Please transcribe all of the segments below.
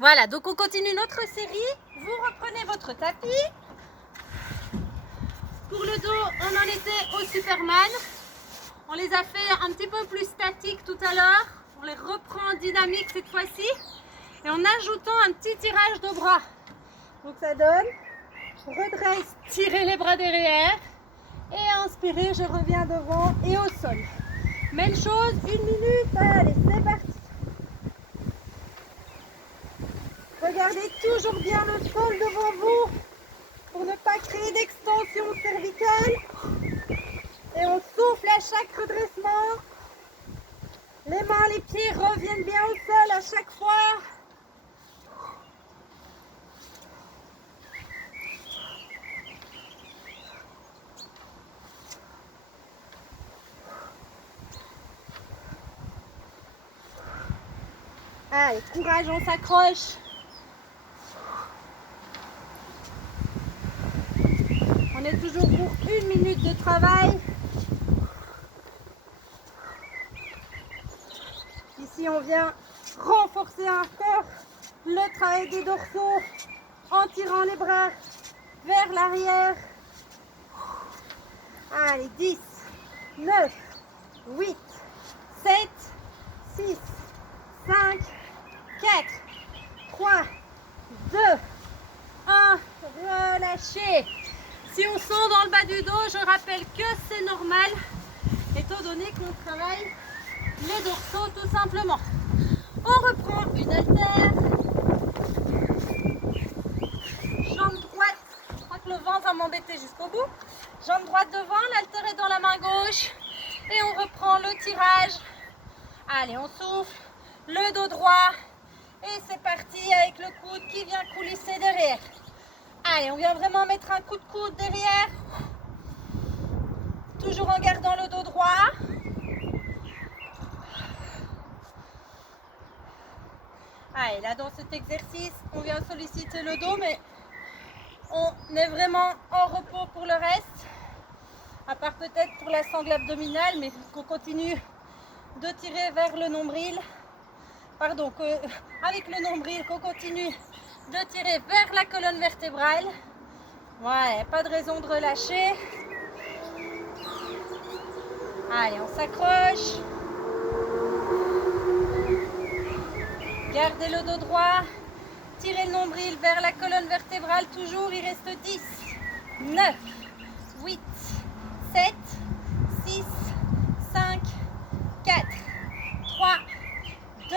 Voilà, donc on continue notre série. Vous reprenez votre tapis. Pour le dos, on en était au Superman. On les a fait un petit peu plus statiques tout à l'heure. On les reprend en dynamique cette fois-ci. Et en ajoutant un petit tirage de bras. Donc ça donne, je redresse, tirer les bras derrière. Et inspirer, je reviens devant et au sol. Même chose, 1 minute. Allez, c'est parti. Regardez toujours bien le sol devant vous pour ne pas créer d'extension cervicale. Et on souffle à chaque redressement. Les mains, les pieds reviennent bien au sol à chaque fois. Allez, courage, on s'accroche. On est toujours pour 1 minute de travail. Ici, on vient renforcer encore le travail des dorsaux en tirant les bras vers l'arrière. Allez, 10, 9, 8, 7, 6, 5, 4, 3, 2, 1. Relâchez. Si on sent dans le bas du dos, je rappelle que c'est normal, étant donné qu'on travaille les dorsaux tout simplement. On reprend une haltère. Jambe droite, je crois que le vent va m'embêter jusqu'au bout. Jambe droite devant, l'haltère est dans la main gauche. Et on reprend le tirage. Allez, on souffle, le dos droit. Et c'est parti avec le coude qui vient coulisser derrière. Allez, on vient vraiment mettre un coup de coude derrière. Toujours en gardant le dos droit. Allez, là dans cet exercice, on vient solliciter le dos, mais on est vraiment en repos pour le reste. À part peut-être pour la sangle abdominale, mais qu'on continue de tirer vers le nombril. Pardon, avec le nombril, qu'on continue de tirer vers la colonne vertébrale. Ouais, pas de raison de relâcher. Allez, on s'accroche. Gardez le dos droit. Tirez le nombril vers la colonne vertébrale. Toujours, il reste 10, 9, 8, 7, 6, 5, 4, 3, 2,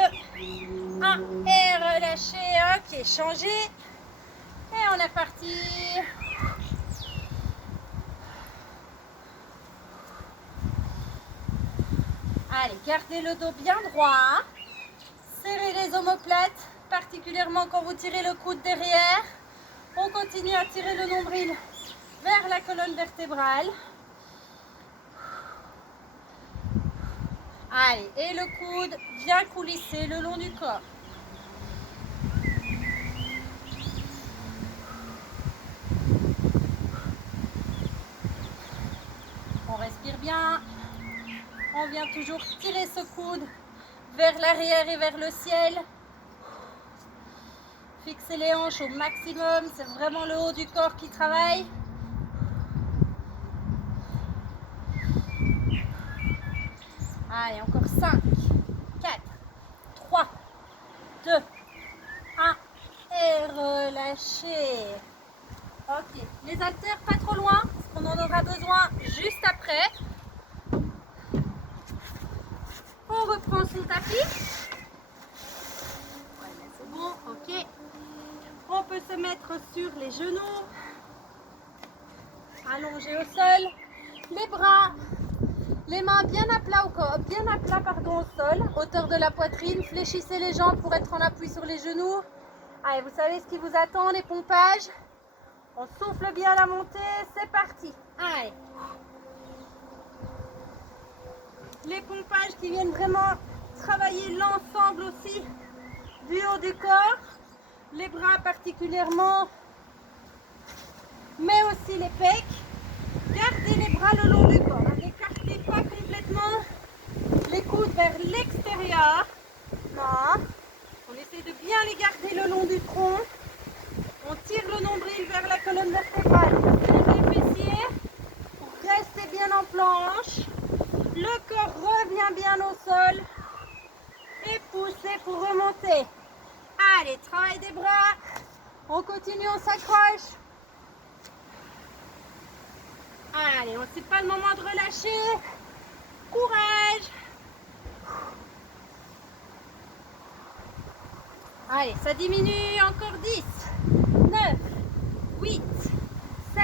1. Et relâchez. Ok, changez. Et on est parti. Allez, gardez le dos bien droit. Serrez les omoplates, particulièrement quand vous tirez le coude derrière. On continue à tirer le nombril vers la colonne vertébrale. Allez, et le coude vient coulisser le long du corps. On respire bien. On vient toujours tirer ce coude vers l'arrière et vers le ciel. Fixez les hanches au maximum, c'est vraiment le haut du corps qui travaille. Allez, encore 5, 4, 3, 2, 1. Et relâchez. Ok, les haltères pas trop loin, parce qu'on en aura besoin juste après. On reprend son tapis. Voilà, c'est bon, ok. On peut se mettre sur les genoux, allongés au sol, les bras, les mains bien à plat au sol, hauteur de la poitrine. Fléchissez les jambes pour être en appui sur les genoux. Allez, vous savez ce qui vous attend, les pompages. On souffle bien la montée, c'est parti. Allez. Les pompages qui viennent vraiment travailler l'ensemble aussi du haut du corps, les bras particulièrement, mais aussi les pecs. Gardez les bras le long du corps, n'écartez pas complètement les coudes vers l'extérieur. Non. On essaie de bien les garder le long du tronc. On tire le nombril vers la colonne vertébrale. On serre les fessiers pour rester bien en planche. Le corps revient bien au sol. Et pousser pour remonter. Allez, travail des bras. On continue, on s'accroche. Allez, c'est pas le moment de relâcher. Courage. Allez, ça diminue. Encore 10, 9, 8, 7,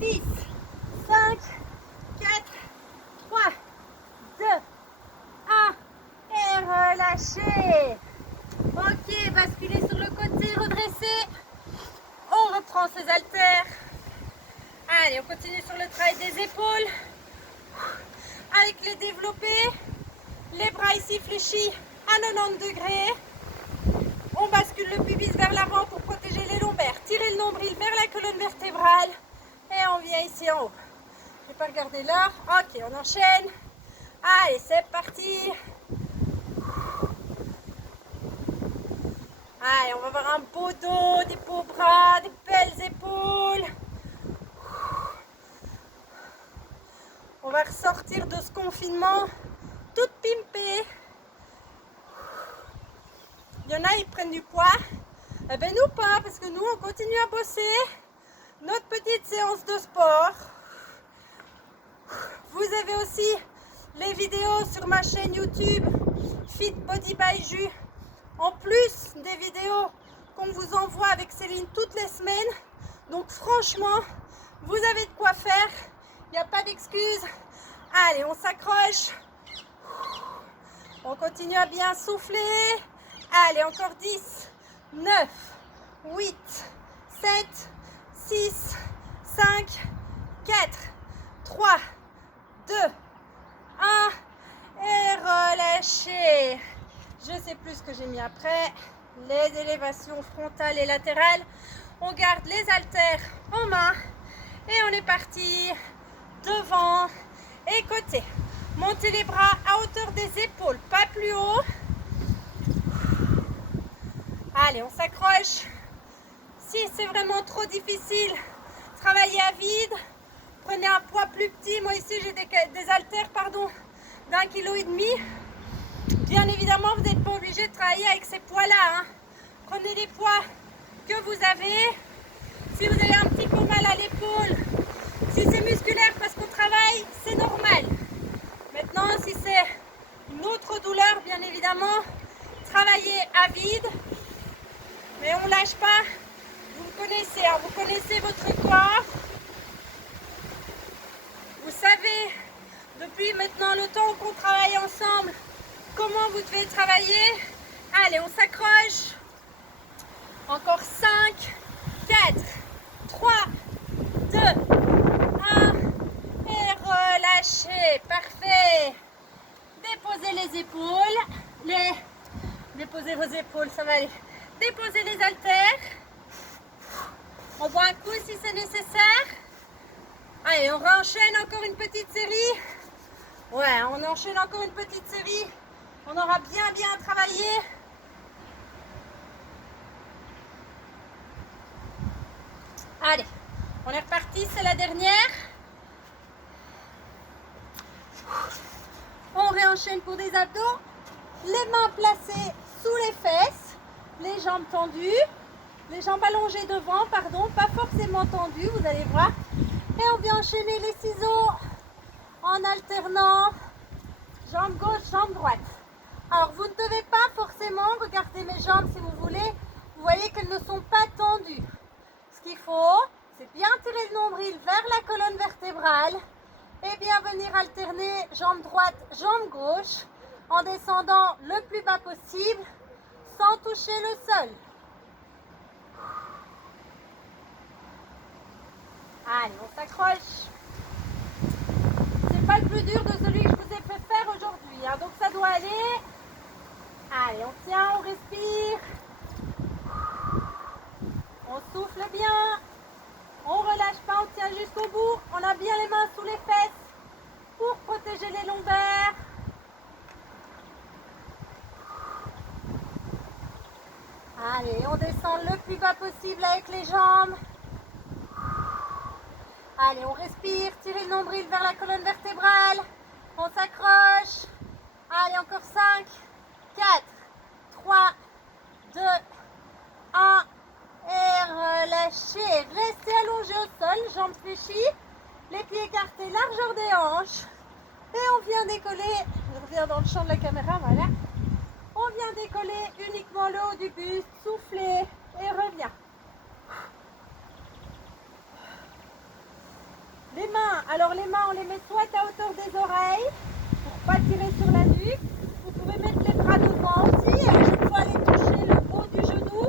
6, 5, 4, 3, 2, 1. Et relâchez. Ok, basculez sur le côté, redressez. On reprend ses haltères. Allez, on continue sur le travail des épaules. Avec les développés. Les bras ici fléchis à 90 degrés. On bascule le pubis vers l'avant pour protéger les lombaires. Tirez le nombril vers la colonne vertébrale. Et on vient ici en haut. Je ne vais pas regarder l'heure. Ok, on enchaîne. Allez, c'est parti. Allez, on va avoir un beau dos, des beaux bras, des belles épaules. On va ressortir de ce confinement toute pimpée. Il y en a, ils prennent du poids. Eh bien, nous pas, parce que nous, on continue à bosser notre petite séance de sport. Vous avez aussi les vidéos sur ma chaîne YouTube Fit Body by Ju. En plus des vidéos qu'on vous envoie avec Céline toutes les semaines. Donc franchement, vous avez de quoi faire. Il n'y a pas d'excuses. Allez, on s'accroche. On continue à bien souffler. Allez, encore 10, 9, 8, 7, 6, 5, 4, 3, 2, 1. Et relâchez. Je ne sais plus ce que j'ai mis après. Les élévations frontales et latérales. On garde les haltères en main. Et on est parti. Devant et côté. Montez les bras à hauteur des épaules, pas plus haut. Allez, on s'accroche. Si c'est vraiment trop difficile, travaillez à vide. Prenez un poids plus petit. Moi ici, j'ai des haltères d'1,5 kg. Bien évidemment, vous n'êtes pas obligé de travailler avec ces poids-là. Hein. Prenez les poids que vous avez. Si vous avez un petit peu mal à l'épaule, si c'est musculaire parce qu'on travaille, c'est normal. Maintenant, si c'est une autre douleur, bien évidemment, travaillez à vide. Mais on ne lâche pas. Vous me connaissez, hein, vous connaissez votre corps. Vous savez, depuis maintenant le temps qu'on travaille ensemble, comment vous devez travailler. Allez, on s'accroche. Encore 5, 4, 3, 2, 1. Et relâchez. Parfait. Déposez les épaules. Déposez vos épaules, ça va aller. Déposez les haltères. On boit un coup si c'est nécessaire. Allez, on enchaîne encore une petite série. Ouais, on enchaîne encore une petite série. On aura bien travaillé. Allez, on est reparti, c'est la dernière. On réenchaîne pour des abdos. Les mains placées sous les fesses, les jambes tendues, les jambes allongées devant, pardon, pas forcément tendues, vous allez voir. Et on vient enchaîner les ciseaux en alternant jambe gauche, jambe droite. Alors, vous ne devez pas forcément regarder mes jambes si vous voulez. Vous voyez qu'elles ne sont pas tendues. Ce qu'il faut, c'est bien tirer le nombril vers la colonne vertébrale et bien venir alterner jambe droite, jambe gauche en descendant le plus bas possible sans toucher le sol. Allez, on s'accroche. C'est pas le plus dur de celui que je vous ai fait faire aujourd'hui, hein, donc ça doit aller. Allez, on tient, on respire. On souffle bien. On relâche pas, on tient jusqu'au bout. On a bien les mains sous les fesses pour protéger les lombaires. Allez, on descend le plus bas possible avec les jambes. Allez, on respire, tirez le nombril vers la colonne vertébrale. On s'accroche. Allez, encore 5, 4, 3, 2, 1. Et relâchez. Restez allongé au sol, jambes fléchies, les pieds écartés, largeur des hanches. Et on vient décoller. Je reviens dans le champ de la caméra, voilà. On vient décoller uniquement le haut du buste, soufflez et reviens. Les mains, alors les mains on les met soit à hauteur des oreilles pour pas tirer sur la nuque. Vous pouvez mettre les bras devant aussi et à chaque fois aller toucher le haut du genou.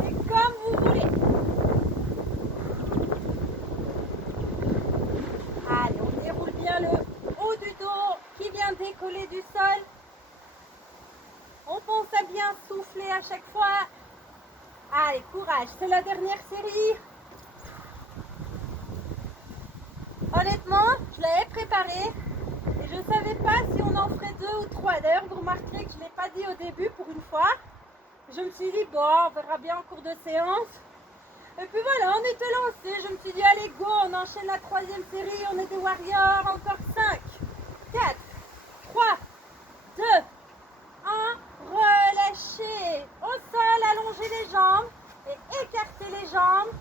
C'est comme vous voulez. Allez, on déroule bien le haut du dos qui vient décoller du sol. On pense à bien souffler à chaque fois. Allez, courage, c'est la dernière série. Honnêtement, je l'avais préparé et je ne savais pas si on en ferait 2 ou 3. D'ailleurs, vous remarquerez que je ne l'ai pas dit au début pour une fois. Je me suis dit, bon, on verra bien en cours de séance. Et puis voilà, on était lancé. Je me suis dit, allez, go, on enchaîne la 3e série. On est des warriors. Encore 5, 4, 3, 2, 1. Relâchez. Au sol, allongez les jambes et écartez les jambes.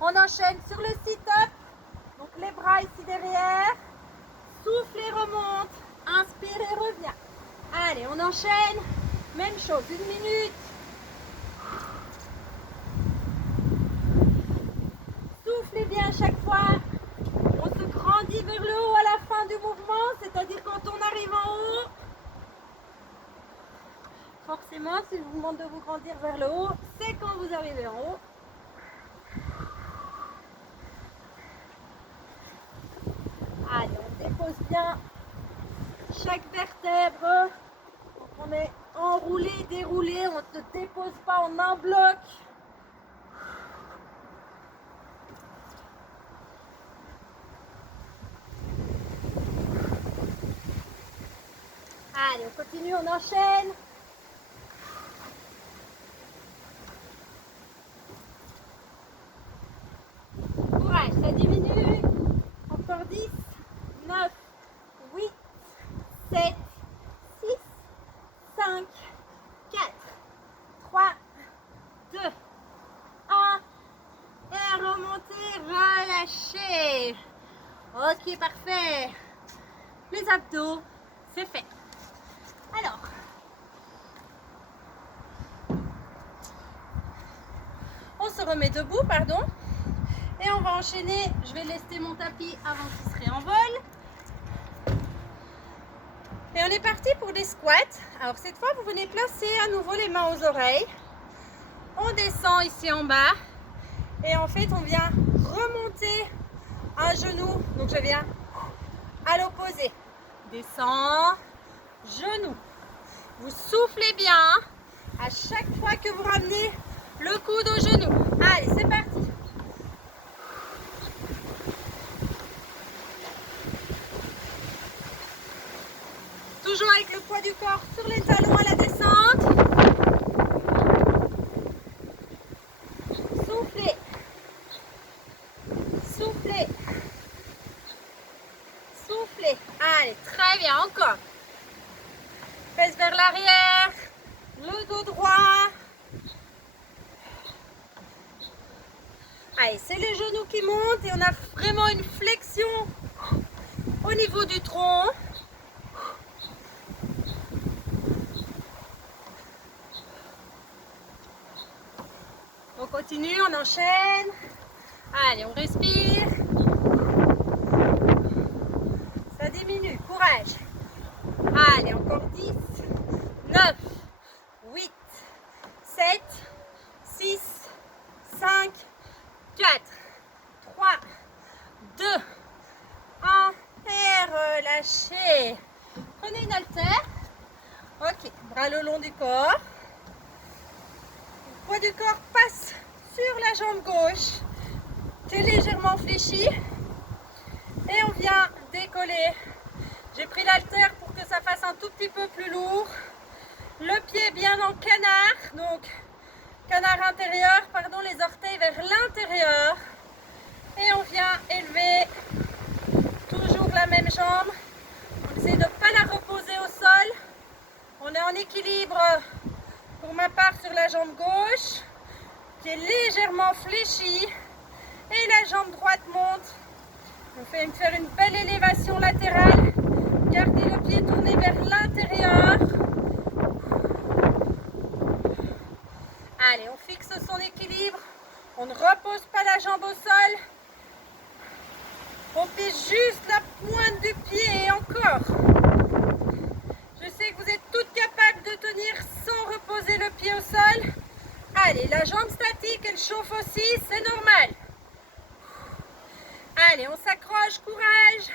On enchaîne sur le sit-up. Donc les bras ici derrière. Soufflez, remonte. Inspirez, reviens. Allez, on enchaîne. Même chose, 1 minute. Soufflez bien à chaque fois. On se grandit vers le haut à la fin du mouvement, c'est-à-dire quand on arrive en haut. Forcément, si je vous demande de vous grandir vers le haut, c'est quand vous arrivez en haut. Allez, on dépose bien chaque vertèbre. Donc on est enroulé, déroulé, on ne se dépose pas en un bloc. Allez, on continue, on enchaîne. Courage, ça diminue. Encore 10, 9, 8, 7, 6, 5, 4, 3, 2, 1. Et remontez, relâchez. Ok, parfait. Les abdos, c'est fait. Alors, on se remet debout, pardon. Et on va enchaîner, je vais laisser mon tapis avant qu'il se réenvole. Et on est parti pour des squats. Alors cette fois, vous venez placer à nouveau les mains aux oreilles. On descend ici en bas. Et en fait, on vient remonter un genou. Donc je viens à l'opposé. Descends, genou. Vous soufflez bien à chaque fois que vous ramenez le coude au genou. Allez, c'est parti. Toujours avec le poids du corps sur les talons à la descente. Soufflez. Soufflez. Soufflez. Allez, très bien, encore. Fesse vers l'arrière. Le dos droit. Allez, c'est les genoux qui montent et on a vraiment une flexion au niveau du tronc. On continue, on enchaîne. Allez, on respire. Ça diminue, courage. Allez, encore 10, 9, 8, 7, 6, 5, 4, 3, 2, 1. Et relâchez. Prenez une haltère. Ok, bras le long du corps. Le poids du corps passe sur la jambe gauche qui est légèrement fléchie. Et on vient décoller. J'ai pris l'haltère pour que ça fasse un tout petit peu plus lourd. Le pied bien en canard, donc canard intérieur, pardon, les orteils vers l'intérieur. Et on vient élever toujours la même jambe. On essaie de ne pas la reposer au sol. On est en équilibre pour ma part sur la jambe gauche, qui est légèrement fléchie. Et la jambe droite monte. On fait faire une belle élévation latérale. Gardez le pied tourné vers l'intérieur. Allez, on fixe son équilibre. On ne repose pas la jambe au sol. On fait juste la pointe du pied et encore. Je sais que vous êtes toutes capables de tenir sans reposer le pied au sol. Allez, la jambe statique, elle chauffe aussi, c'est normal. Allez, on s'accroche, courage.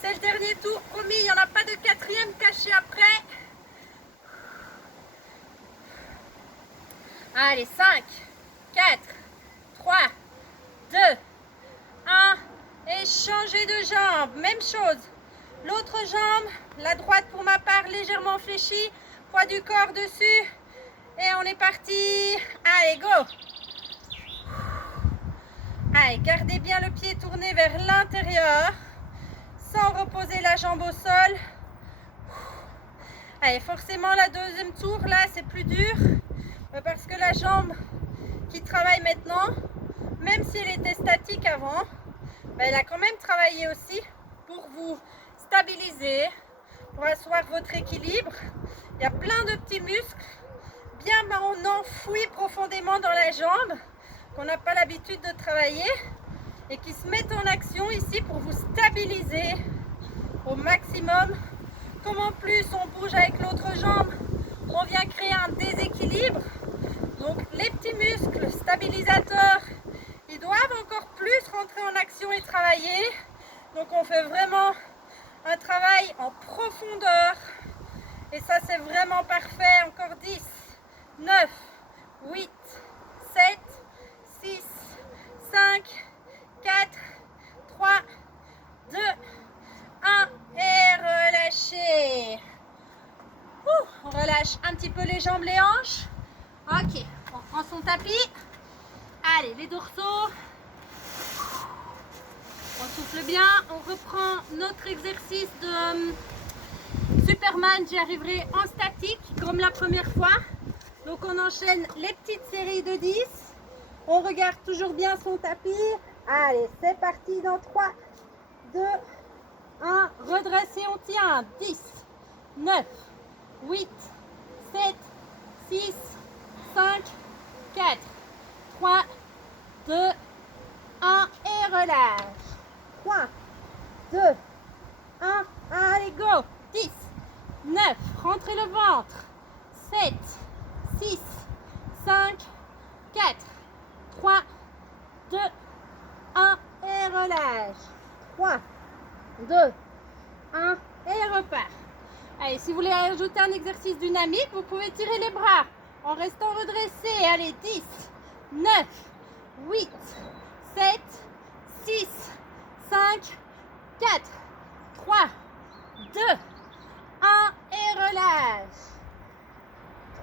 C'est le dernier tour, promis, il n'y en a pas de quatrième caché après. Allez, 5, 4, 3, 2, 1. Et changez de jambe. Même chose. L'autre jambe, la droite pour ma part, légèrement fléchie. Poids du corps dessus. Et on est parti. Allez, go. Allez, gardez bien le pied tourné vers l'intérieur. Sans reposer la jambe au sol. Allez, forcément, la deuxième tour, là, c'est plus dur. Parce que la jambe qui travaille maintenant, même si elle était statique avant, elle a quand même travaillé aussi pour vous stabiliser, pour asseoir votre équilibre. Il y a plein de petits muscles bien enfouis profondément dans la jambe qu'on n'a pas l'habitude de travailler et qui se mettent en action ici pour vous stabiliser au maximum. Comme en plus on bouge avec l'autre jambe, on vient créer un déséquilibre. Donc les petits muscles stabilisateurs, ils doivent encore plus rentrer en action et travailler. Donc on fait vraiment un travail en profondeur. Et ça c'est vraiment parfait. Encore 10, 9, 8, 7, 6, 5, 4, 3, 2, 1. Et relâchez. On relâche un petit peu les jambes, les hanches. Ok, on prend son tapis. Allez, les dorsaux. On souffle bien. On reprend notre exercice de Superman. J'y arriverai en statique comme la première fois. Donc on enchaîne les petites séries de 10. On regarde toujours bien son tapis. Allez, c'est parti dans 3, 2, 1. Redressez, on tient. 10, 9, 8, 7, 6, 5, 4, 3, 2, 1 et relâche. 3, 2, 1, allez go. 10, 9, rentrez le ventre. 7, 6, 5, 4, 3, 2, 1 et relâche. 3, 2, 1 et repart. Allez, si vous voulez ajouter un exercice dynamique, vous pouvez tirer les bras en restant redressé. Allez, 10, 9, 8, 7, 6, 5, 4, 3, 2, 1 et relâche.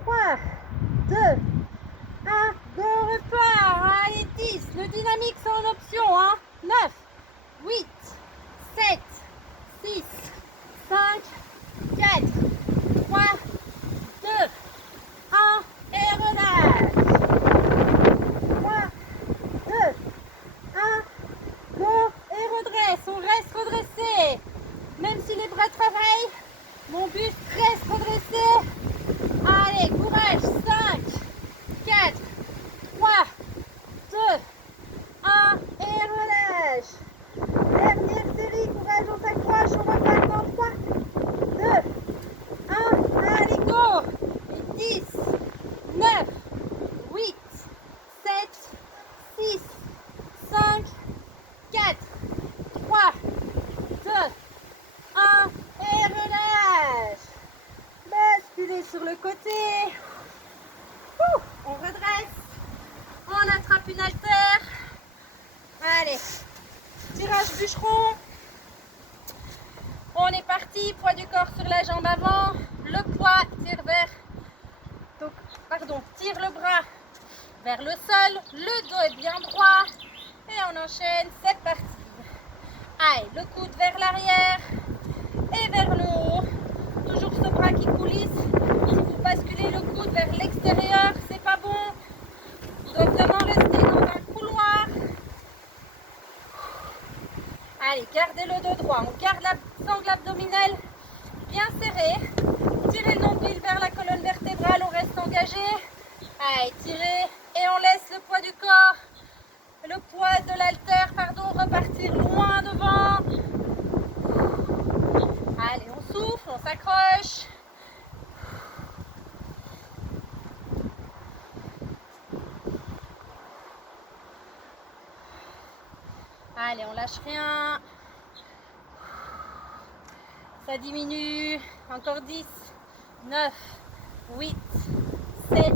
3, 2, 1, go, repart. Allez, 10. Le dynamique, c'est en option. 9, 8, 7, 6, 5, 4, 3, 2, 1 et relâche. 3, 2, 1, go et redresse. On reste redressé. Même si les bras travaillent, mon buste reste redressé. Allez, courage. 5, 4, 3, 2, 1 et relâche. Dernière série, courage, on s'accroche, on repart dans 3, 2, 1, allez go. Et 10, 9, 8, 7, 6, 5, 4, 3, 2, 1 et relâche. Basculez sur le côté. On redresse. On attrape une haltère. Allez, tirage bûcheron. On est parti, poids du corps sur la jambe avant. Le poids tire vers Pardon, tire le bras vers le sol, le dos est bien droit et on enchaîne, c'est parti. Allez, le coude vers l'arrière et vers le haut. Toujours ce bras qui coulisse. Si vous basculez le coude vers l'extérieur, c'est pas bon. Vous devez vraiment rester dans un couloir. Allez, gardez le dos droit. On garde la sangle abdominale bien serrée. Tirez le nombril vers la colonne vertébrale, on reste engagé. Allez, tirez et on laisse le poids du corps, le poids de l'haltère, pardon, repartir loin devant. Allez, on souffle, on s'accroche. Allez, on lâche rien. Ça diminue. Encore 10, 9, 8, 7,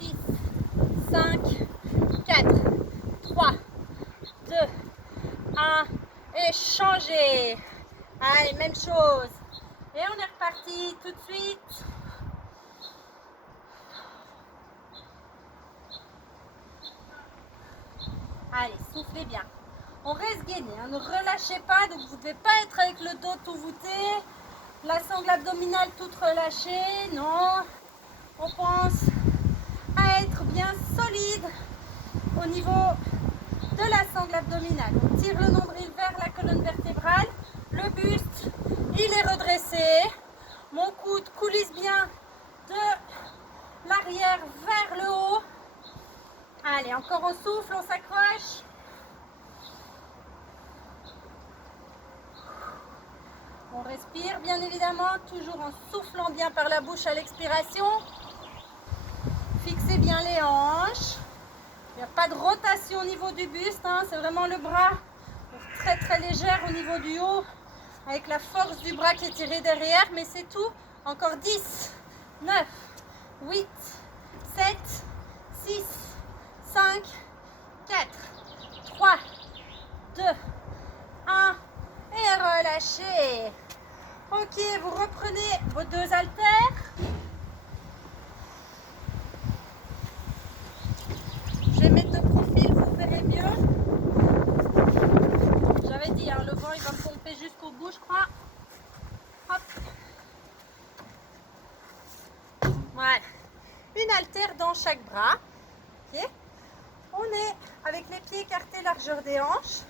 6, 5, 4, 3, 2, 1. Et changer. Allez, même chose. Et on est reparti tout de suite. Allez, soufflez bien. On reste gainé, hein. Ne relâchez pas, donc vous ne devez pas être avec le dos tout voûté, la sangle abdominale toute relâchée, non. On pense à être bien solide au niveau de la sangle abdominale. On tire le nombril vers la colonne vertébrale, le buste, il est redressé, mon coude coulisse bien de l'arrière vers le haut. Allez, encore on souffle, on s'accroche. On respire bien évidemment, toujours en soufflant bien par la bouche à l'expiration. Fixez bien les hanches. Il n'y a pas de rotation au niveau du buste, hein. C'est vraiment le bras très très légère au niveau du haut, avec la force du bras qui est tiré derrière, mais c'est tout. Encore 10, 9, 8, 7, 6, 5, 4, 3, 2, 1. Et relâchez. Ok, vous reprenez vos deux haltères. Je vais mettre de profil, vous verrez mieux. J'avais dit, hein, le vent il va me pomper jusqu'au bout, je crois. Hop. Voilà. Une haltère dans chaque bras. Okay. On est avec les pieds écartés, largeur des hanches.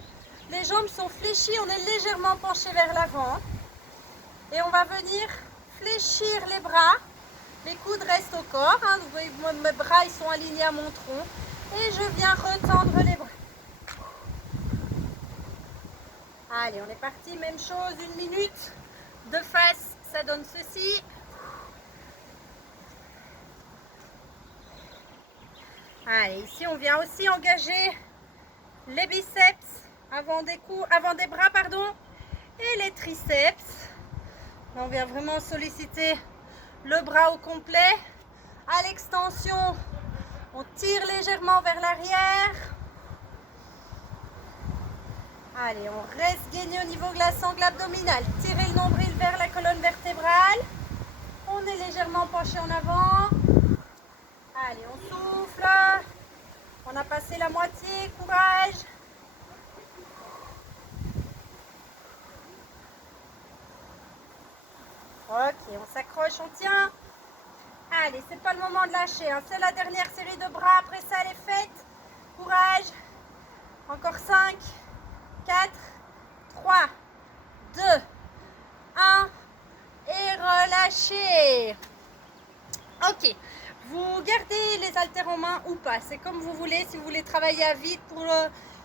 Les jambes sont fléchies, on est légèrement penché vers l'avant. Et on va venir fléchir les bras. Les coudes restent au corps. Hein. Vous voyez, mes bras ils sont alignés à mon tronc. Et je viens retendre les bras. Allez, on est parti. Même chose, 1 minute. De face, ça donne ceci. Allez, ici on vient aussi engager les biceps avant des bras, pardon, et les triceps. Là, on vient vraiment solliciter le bras au complet. À l'extension, on tire légèrement vers l'arrière. Allez, on reste gainé au niveau de la sangle abdominale. Tirez le nombril vers la colonne vertébrale. On est légèrement penché en avant. Allez, on souffle. On a passé la moitié. Courage. Ok, on s'accroche, on tient. Allez, c'est pas le moment de lâcher, hein. C'est la dernière série de bras. Après ça, elle est faite. Courage. Encore 5, 4, 3, 2, 1. Et relâchez. Ok. Vous gardez les haltères en main ou pas. C'est comme vous voulez. Si vous voulez travailler à vide pour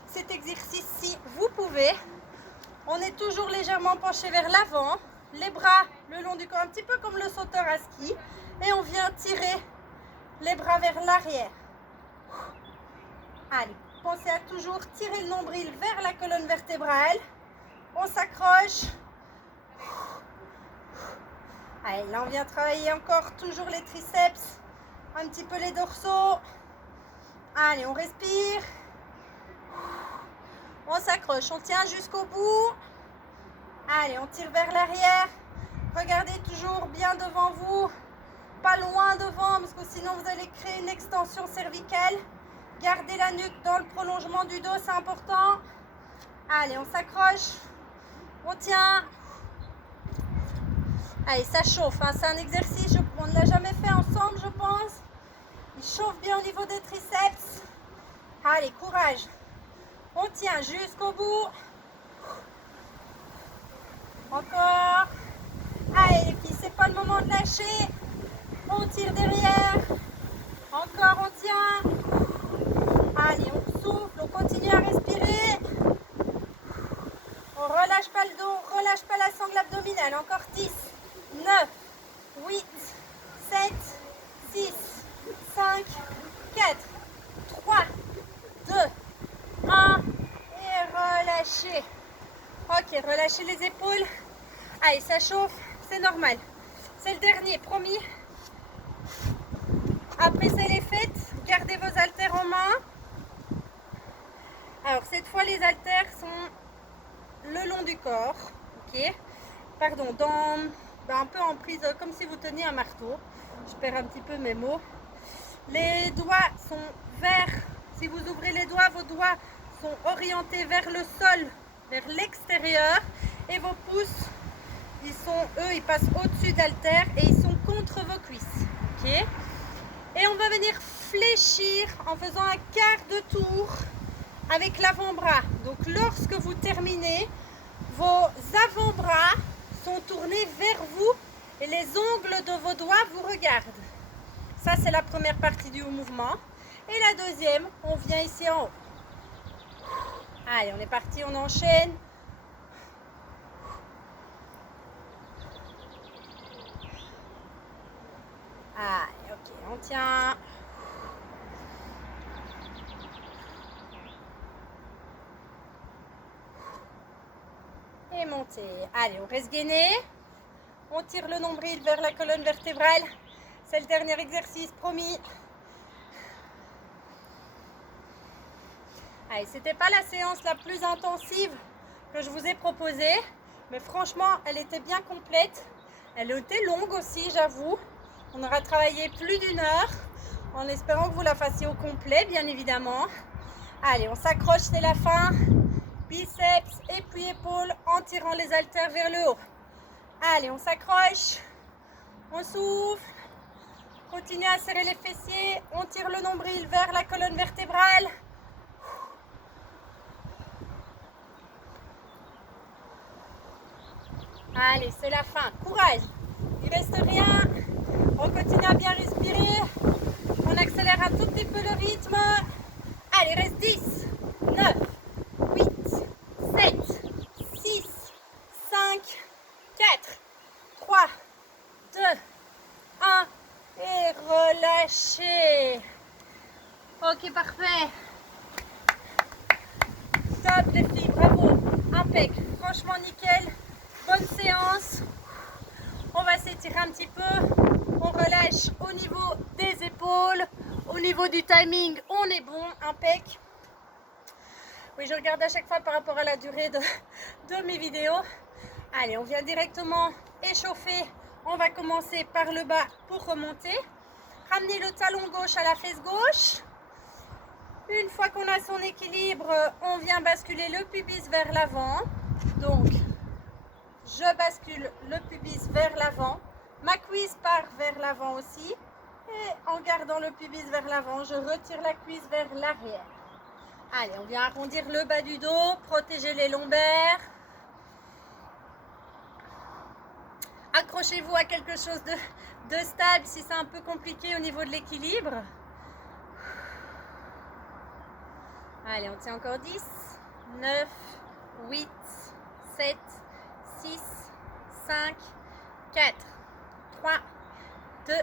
cet exercice-ci, vous pouvez. On est toujours légèrement penché vers l'avant. Les bras le long du corps, un petit peu comme le sauteur à ski. Et on vient tirer les bras vers l'arrière. Allez, pensez à toujours tirer le nombril vers la colonne vertébrale. On s'accroche. Allez, là on vient travailler encore toujours les triceps. Un petit peu les dorsaux. Allez, on respire. On s'accroche, on tient jusqu'au bout. Allez, on tire vers l'arrière. Regardez toujours bien devant vous. Pas loin devant, important parce que sinon vous allez créer une extension cervicale. Gardez la nuque dans le prolongement du dos, c'est important. Allez, on s'accroche. On tient. Allez, ça chauffe, hein. C'est un exercice, on ne l'a jamais fait ensemble, je pense. Il chauffe bien au niveau des triceps. Allez, courage. On tient jusqu'au bout. Encore. Allez, les filles, c'est pas le moment de lâcher. On tire derrière. Encore, on tient. Allez, on souffle, on continue à respirer. On relâche pas le dos, on relâche pas la sangle abdominale. Encore 10, 9, 8, 7, 6, 5, 4, 3, 2, 1. Et relâchez. Ok, relâchez les épaules. Allez, ça chauffe, c'est normal. C'est le dernier, promis. Après, c'est les fêtes. Gardez vos haltères en main. Alors, cette fois, les haltères sont le long du corps. Ok. Pardon, un peu en prise, comme si vous teniez un marteau. Je perds un petit peu mes mots. Les doigts sont vers, si vous ouvrez les doigts, vos doigts sont orientés vers le sol, vers l'extérieur. Et vos pouces, ils passent au-dessus d'haltères et ils sont contre vos cuisses. Ok. Et on va venir fléchir en faisant un quart de tour avec l'avant-bras. Donc lorsque vous terminez, vos avant-bras sont tournés vers vous et les ongles de vos doigts vous regardent. Ça, c'est la première partie du mouvement. Et la deuxième, on vient ici en haut. Allez, on est parti, on enchaîne. Allez, ok, on tient. Et monter. Allez, on reste gainé. On tire le nombril vers la colonne vertébrale. C'est le dernier exercice, promis. Allez, c'était pas la séance la plus intensive que je vous ai proposée, mais franchement, elle était bien complète. Elle était longue aussi, j'avoue. On aura travaillé plus d'1 heure, en espérant que vous la fassiez au complet, bien évidemment. Allez, on s'accroche, c'est la fin. Biceps et puis épaules en tirant les haltères vers le haut. Allez, on s'accroche. On souffle. Continuez à serrer les fessiers. On tire le nombril vers la colonne vertébrale. Allez, c'est la fin. Courage. Il reste rien. On continue à bien respirer. On accélère un tout petit peu le rythme. Allez, reste 10, 9, 8, 7, 6, 5, 4, 3, 2, 1. Et relâchez. Ok, parfait. Top les filles, bravo. Impec. Franchement, nickel. Bonne séance. On va s'étirer un petit peu. On relâche au niveau des épaules. Au niveau du timing, on est bon. Impec. Oui, je regarde à chaque fois par rapport à la durée de mes vidéos. Allez, on vient directement échauffer. On va commencer par le bas pour remonter. Ramenez le talon gauche à la fesse gauche. Une fois qu'on a son équilibre, on vient basculer le pubis vers l'avant. Donc, je bascule le pubis vers l'avant. Ma cuisse part vers l'avant aussi. Et en gardant le pubis vers l'avant, je retire la cuisse vers l'arrière. Allez, on vient arrondir le bas du dos, protéger les lombaires. Accrochez-vous à quelque chose de stable si c'est un peu compliqué au niveau de l'équilibre. Allez, on tient encore 10, 9, 8, 7, 6, 5, 4, 3, 2,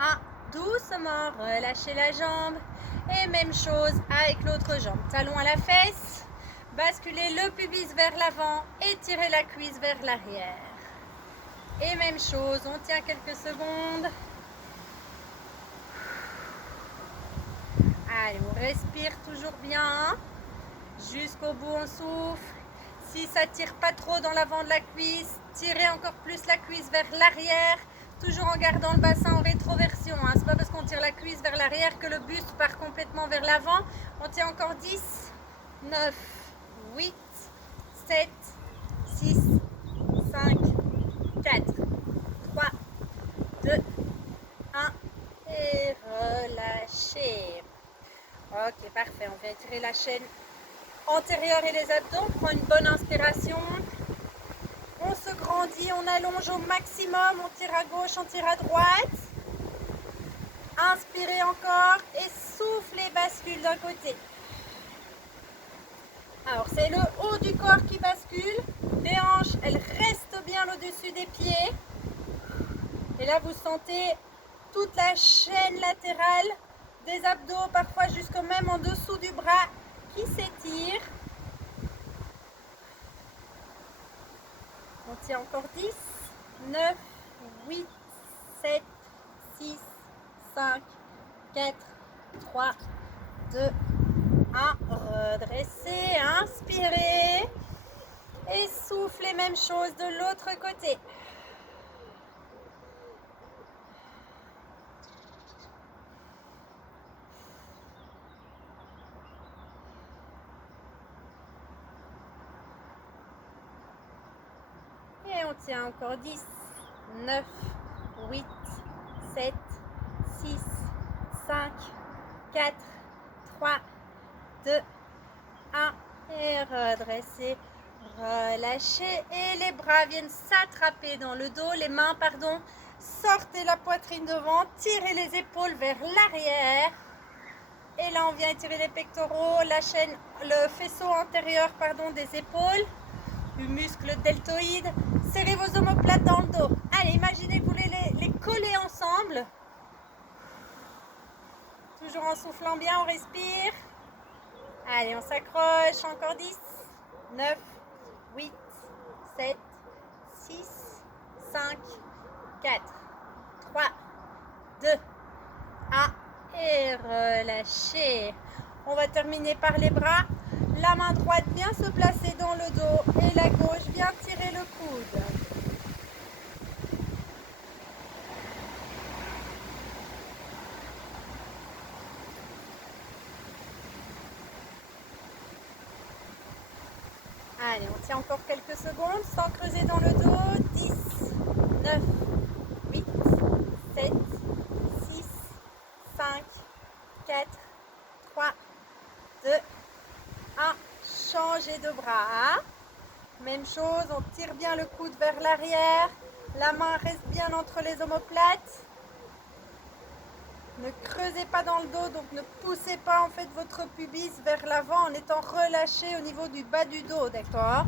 1. Doucement, relâchez la jambe. Et même chose avec l'autre jambe. Talon à la fesse. Basculez le pubis vers l'avant et tirez la cuisse vers l'arrière. Et même chose, on tient quelques secondes. Allez, on respire toujours bien. Jusqu'au bout, on souffle. Si ça tire pas trop dans l'avant de la cuisse, tirez encore plus la cuisse vers l'arrière. toujours en gardant le bassin en rétroversion. Hein. C'est pas parce qu'on tire la cuisse vers l'arrière que le buste part complètement vers l'avant. On tient encore 10, 9, 8, 7, 6, 5, 4, 3, 2, 1 et relâchez. Ok, parfait. On vient étirer la chaîne antérieure et les abdos. On prend une bonne inspiration. On se grandit, on allonge au maximum. On tire à gauche, on tire à droite. Inspirez encore et soufflez, bascule d'un côté. Alors, c'est le haut du corps qui bascule. Les hanches, elles restent bien au-dessus des pieds. Et là, vous sentez toute la chaîne latérale des abdos, parfois jusqu'au même en dessous du bras qui s'étire. On tient encore 10, 9, 8, 7, 6, 5, 4, 3, 2, 1. Redressez, inspirez et soufflez, même chose de l'autre côté. Et on tient encore 10, 9, 8, 7, 6, 5, 4, 3, 2, 1. Et redressez, relâchez. Et les bras viennent s'attraper dans le dos, les mains, pardon. Sortez la poitrine devant, tirez les épaules vers l'arrière. Et là, on vient étirer les pectoraux, la chaîne, le faisceau antérieur, pardon, des épaules. Le muscle deltoïde. Serrez vos omoplates dans le dos. Allez, imaginez que vous voulez les coller ensemble. Toujours en soufflant bien, on respire. Allez, on s'accroche. Encore 10, 9, 8, 7, 6, 5, 4, 3, 2, 1. Et relâchez. On va terminer par les bras. La main droite vient se placer dans le dos et la gauche vient tirer le coude. Allez, on tient encore quelques secondes sans creuser dans le dos. 10, 9, 8, 7, 6, 5, 4, 3, 2, 1. Changez de bras. Même chose, on tire bien le coude vers l'arrière. La main reste bien entre les omoplates. Ne creusez pas dans le dos, donc ne poussez pas en fait votre pubis vers l'avant en étant relâché au niveau du bas du dos, d'accord?